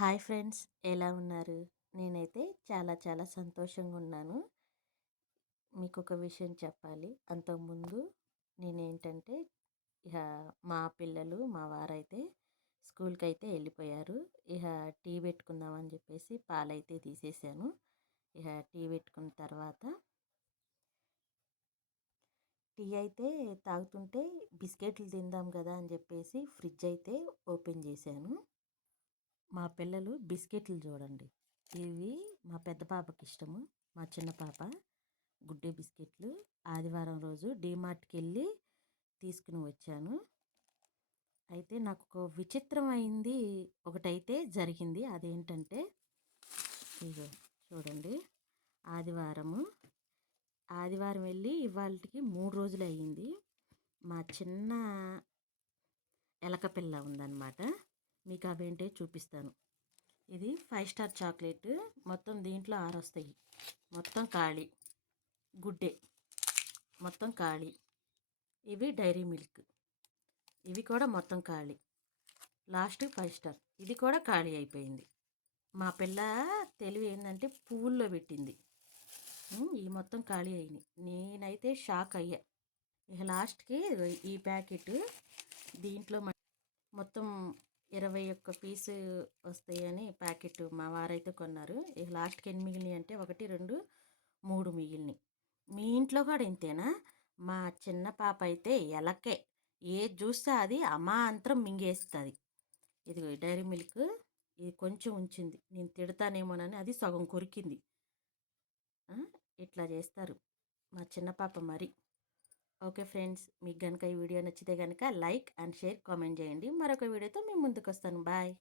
Hi friends, ఎలా ఉన్నారు? నేనైతే చాలా చాలా సంతోషంగా ఉన్నాను. మీకు ఒక విషయం చెప్పాలి. అంతకుముందు నేనేంటంటే ఇక మా పిల్లలు మా వారైతే స్కూల్కి అయితే వెళ్ళిపోయారు. ఇక టీ పెట్టుకుందామని చెప్పేసి పాలైతే తీసేసాను. ఇక టీ పెట్టుకున్న తర్వాత టీ అయితే తాగుతుంటే బిస్కెట్లు తిందాం కదా అని చెప్పేసి ఫ్రిడ్జ్ అయితే ఓపెన్ చేశాను. మా పిల్లలు బిస్కెట్లు చూడండి. ఇవి మా పెద్ద పాపకి ఇష్టము. మా చిన్న పాప గుడ్డే బిస్కెట్లు ఆదివారం రోజు డీమార్ట్కి వెళ్ళి తీసుకుని వచ్చాను. అయితే నాకు ఒక విచిత్రమైంది ఒకటైతే జరిగింది. అదేంటంటే ఇగో చూడండి, ఆదివారము ఆదివారం వెళ్ళి ఇవాళకి 3 రోజులు అయ్యింది. మా చిన్న ఎలక పిల్ల ఉందన్నమాట. మీకు అవేంటే చూపిస్తాను. ఇది 5 స్టార్ చాక్లెట్. మొత్తం దీంట్లో 6 వస్తాయి. మొత్తం ఖాళీ. గుడ్డే మొత్తం ఖాళీ. ఇవి డైరీ మిల్క్, ఇవి కూడా మొత్తం ఖాళీ. లాస్ట్ 5 స్టార్, ఇది కూడా ఖాళీ అయిపోయింది. మా పిల్ల తెలివి ఏంటంటే పువ్వుల్లో పెట్టింది. ఈ మొత్తం ఖాళీ అయినాయి. నేనైతే షాక్ అయ్యా. ఇక లాస్ట్కి ఈ ప్యాకెట్ దీంట్లో మొత్తం 21 పీసు వస్తాయని ప్యాకెట్ మా వారైతే కొన్నారు. ఇక లాస్ట్కి ఎన్ని మిగిలినాయి అంటే 1, 2, 3 మిగిలినాయి. మీ ఇంట్లో కూడా ఇంతేనా? మా చిన్న పాప అయితే ఎలకే ఏది చూస్తే అది అమాంతరం మింగేస్తుంది. ఇది డైరీ మిల్క్, ఇది కొంచెం ఉంచింది. నేను తిడతానేమోనని అది సగం కొరికింది. ఇట్లా చేస్తారు మా చిన్న పాప మరి. ఓకే ఫ్రెండ్స్, మీకు కనుక ఈ వీడియో నచ్చితే కనుక లైక్ అండ్ షేర్ కామెంట్ చేయండి. మరొక వీడియోతో మేము ముందుకు వస్తాను. బాయ్.